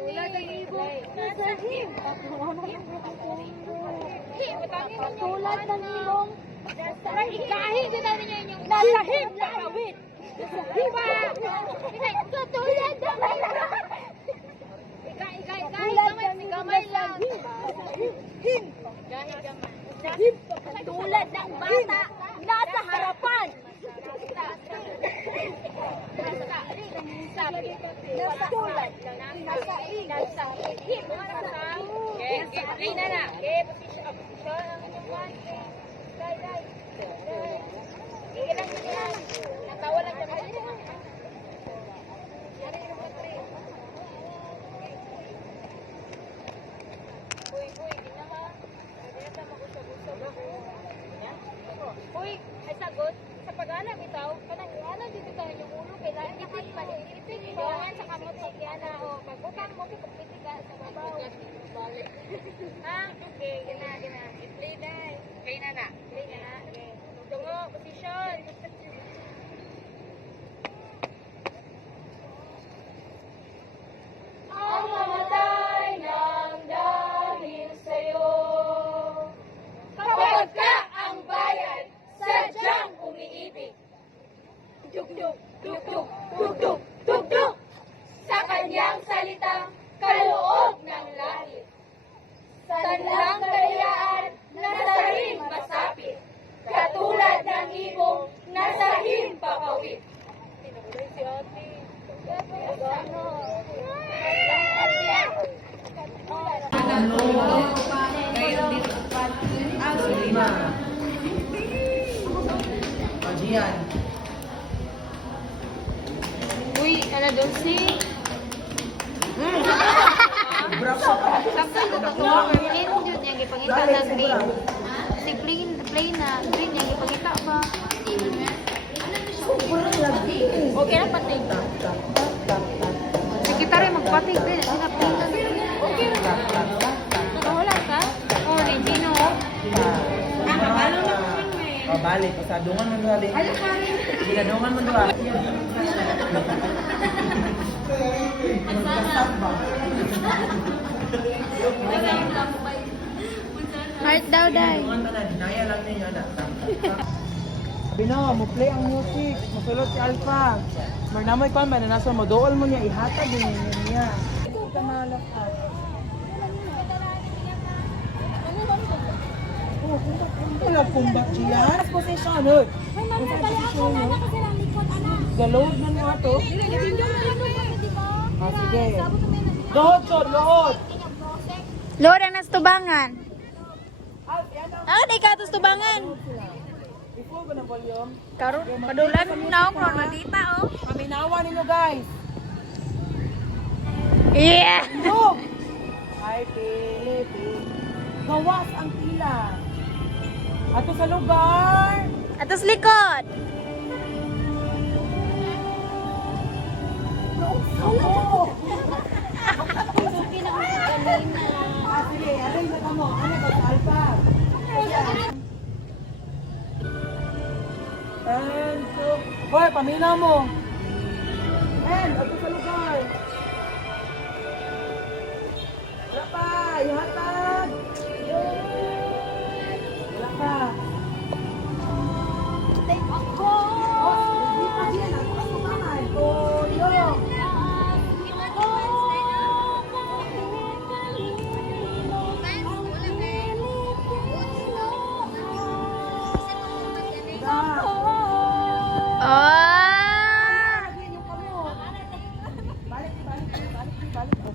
Tulad ng ibon, nasa him. Tulad ng ibon, ikahin din namin yung nasa him. Lakawit. Diba? Tulad ng ibon. Gamay lang. Him. Tulad ng bata, nasa harapan. Nasa tulad. Nasa him. Play na na. Position. Ilan yun yan? Natawa lang naman. Uy, ay sagot. Sa pag-ana bitaw, kanang ana dito tayo yung ulo kailangan itik pa din. Itik ibangan sa kamot sa kiana o pag-ukang mo kipiti ka sa babaw. Ah, okay, gina. I-play na. Play na na. Play na na. Okay. Tungo, position. Ang mamatay ng dahil sa'yo. Kapag ka ang bayan, sadyang umiibig. Duk-duk, duk-duk, duk-duk, duk-duk. Sa kanyang salitang kaloob ng langit. Sanlang kalayaan, nasahing masapit. Katulad ng ibong, nasahing papawid. Tinagulay si ate. Pajian. Uy, ano doon si? Sakto ko tatlo. Plain yun yung ipangita na green. Si plain na green yung ipangita ba? Okay na pati. Si kita rin magpati din. Hindi na plain na green. Okay na. Nakawala ka? Oh, Regino. Oh, balik. Pasadungan mo doon. Pasadungan mo doon. Heart daw, day. Dinaya lang niya na. Sabi na, mo play ang music. Masulot si Alpha. Marnamoy ko man, nasa mo. Dool mo niya, ihata din niya. Ito ka malak ka. Wala kumbat siya. Position, hoy. Position, hoy. Galod na niya ito. Ah, sige. Lohod, Chod, lohod. Lord, ang nastubangan. Ah, di ka tustubangan. Before ko na volume. Karon, kadulan naong ron, magita, oh. Paminawa ninyo, guys. Yeah! Look! Ay, Pilipin. Gawas ang pila. Ato sa lugar. Atos likod. Oo. Ah, sige, aray na ka mo. Ano ba sa Alpha? And two. Hoy, paminaw mo. And, ato sa lugar. Wala pa, ihatag. Wala pa. Hindi pa yan. Ako ang tumangan. Toyo.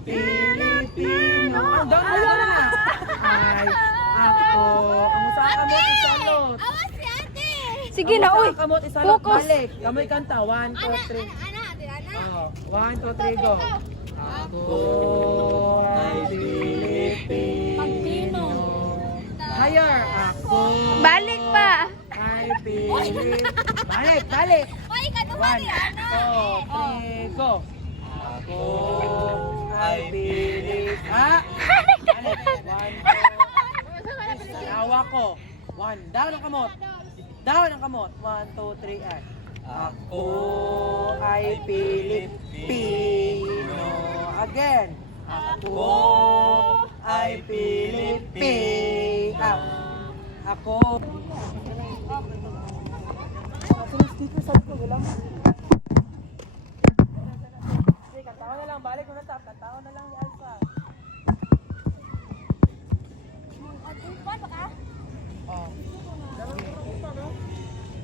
Pilipino. Ang dami na. Ay, ako. Ang usa kamot isalot. Sige na, uy. Kamot isalot. Focus. Balik. Kamoy kanta. 1, 2, 3. Oh, 1, 2, 3, go. Ako ay Pilipino. Higher. Ako Balik pa. ay Pilipino. Balik. 1, 2, 3, go. Ako ay Pilipino. Ah! Awa ko. 1. Down ang kamot. Down ang kamot. 1, 2, 3, and. Ako ay Pilipino. Again. Ako ay Pilipina. Ako. Sticker sa ko, wala mo. Sige, katawa na lang. Balik mo na tap. Katawa na lang ni Alpha. Kuan ba ka? Oh.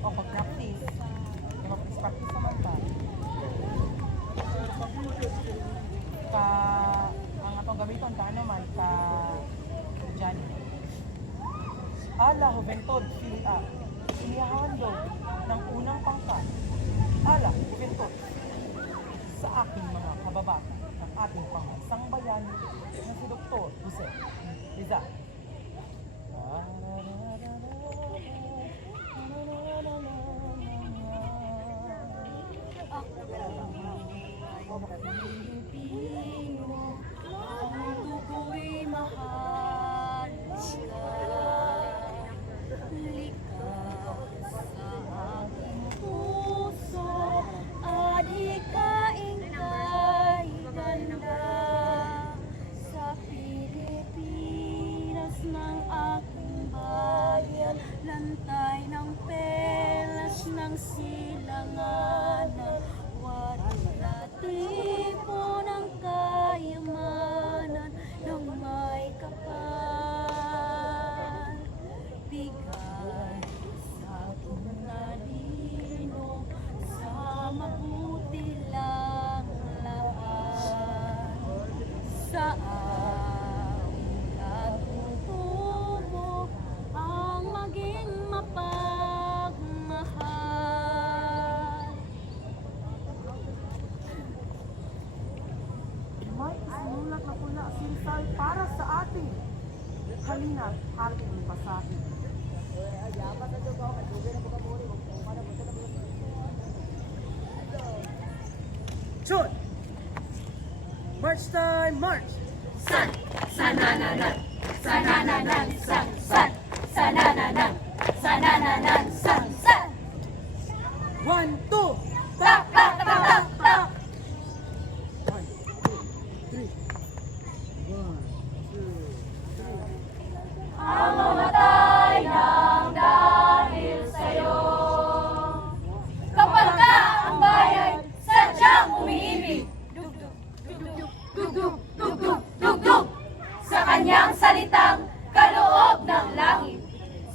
Oh, pag-practice. Mag-practice naman pa. Ang atong gamiton ka naman Johnny. Ala, Juventud, inihahandog ng unang pangkat. Ala, Juventud, sa aking mga kababata ng ating pambansang bayani na si Dr. Jose Rizal. Pilipino, ang dugo'y mahal ka. Likas sa aking puso, adhikain kay ganda. Sa Pilipinas ng aking bayan, lantay ng pelas ng silanganan. Wala tipo ng kayamanan ng may kapal. Bigay sa aking talino, sa mabuti lang lahat. Sa aming katutubo ang maging mapagmahal. May isinulat na pula sinsay para sa atin. Halina't ating basahin. Chun! March time, march! San, sanananan, sanananan, san, san, sanananan, sanananan, san, san. 1, 2, Tak, tak, tak, tak, tak. 1, 2, 3. 1, 2, 3. Ang mamatay ng dahil sa'yo. Kapag ka ang bayan sadyang umiibig, dugdug, dugdug, dugdug, dugdug, dugdug, sa kanyang salitang kaloob ng langit.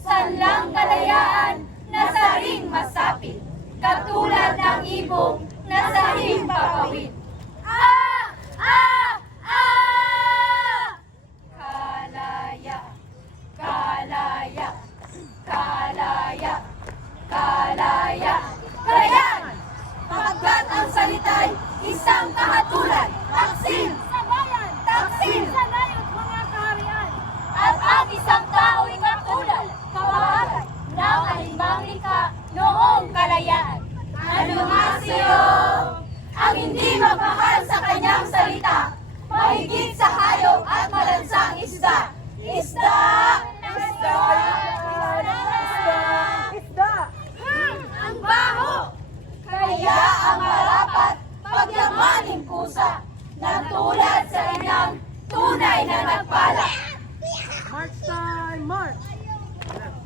Sanlang kalayaan na saring masapit, katulad ng ibong na saring papawid. Ah! Ah! Ah! Kalaya, kalaya, kalaya, kalaya, kalayaan! Kapagkat ang salita'y isang kahatulan, taksil sa bayan, taksil sa dayot mga kaharian, at ang isang tao'y katulad, kabahagan, ng alimbang likha noong kalayaan. Ano nga sa'yo? Ang hindi magmahal sa kanyang salita, mahigit sa hayop at malansang isda. Isda! Isda! Isda! Ang baho! Kaya ang marapat pagyamaning kusa, na tulad sa inyong tunay na nagpala. March time, march! Left.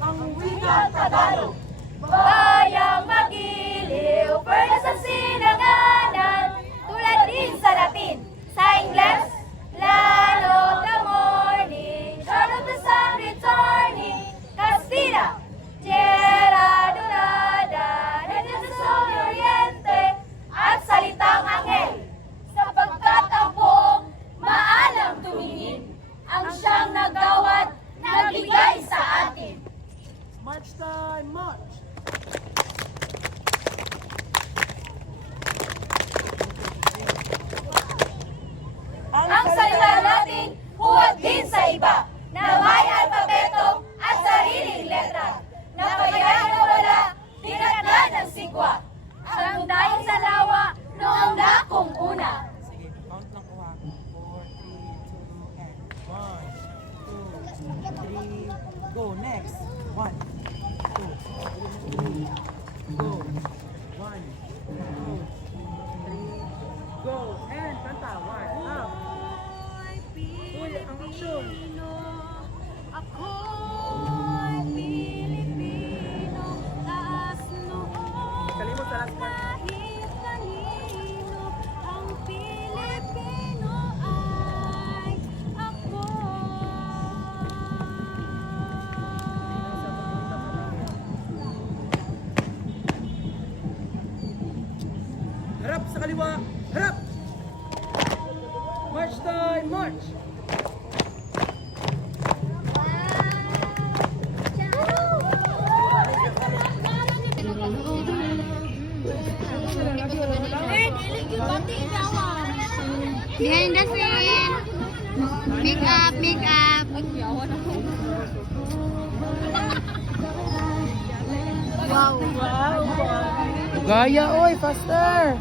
Ang wika Tagalog, bayang magiliw, pero sa sinanganan, tulad din sa Latin, sa Ingles, lalo the morning, short of the sun returning, Castilla, Tierra Dorada, Desde sa Sol Oriente, at salitang anghel, sapagkat ang buong maalam tumingin, ang siyang nagawad, nagbigay sa atin. March time, march! Ang salita natin huwag din sa iba, na may alpabeto at sariling letra, na kaya nawala, tinatnan ng sigwa. Ang dahil sa lawa noong dakong una. Sige, count lang ko ha. 4, 3, 2, and 1, 2, 3, go. Next. 1, 2, kaliwa. Harap! March time, march! Behind the scene. Make up, make up. Wow. Gaya, oy, faster!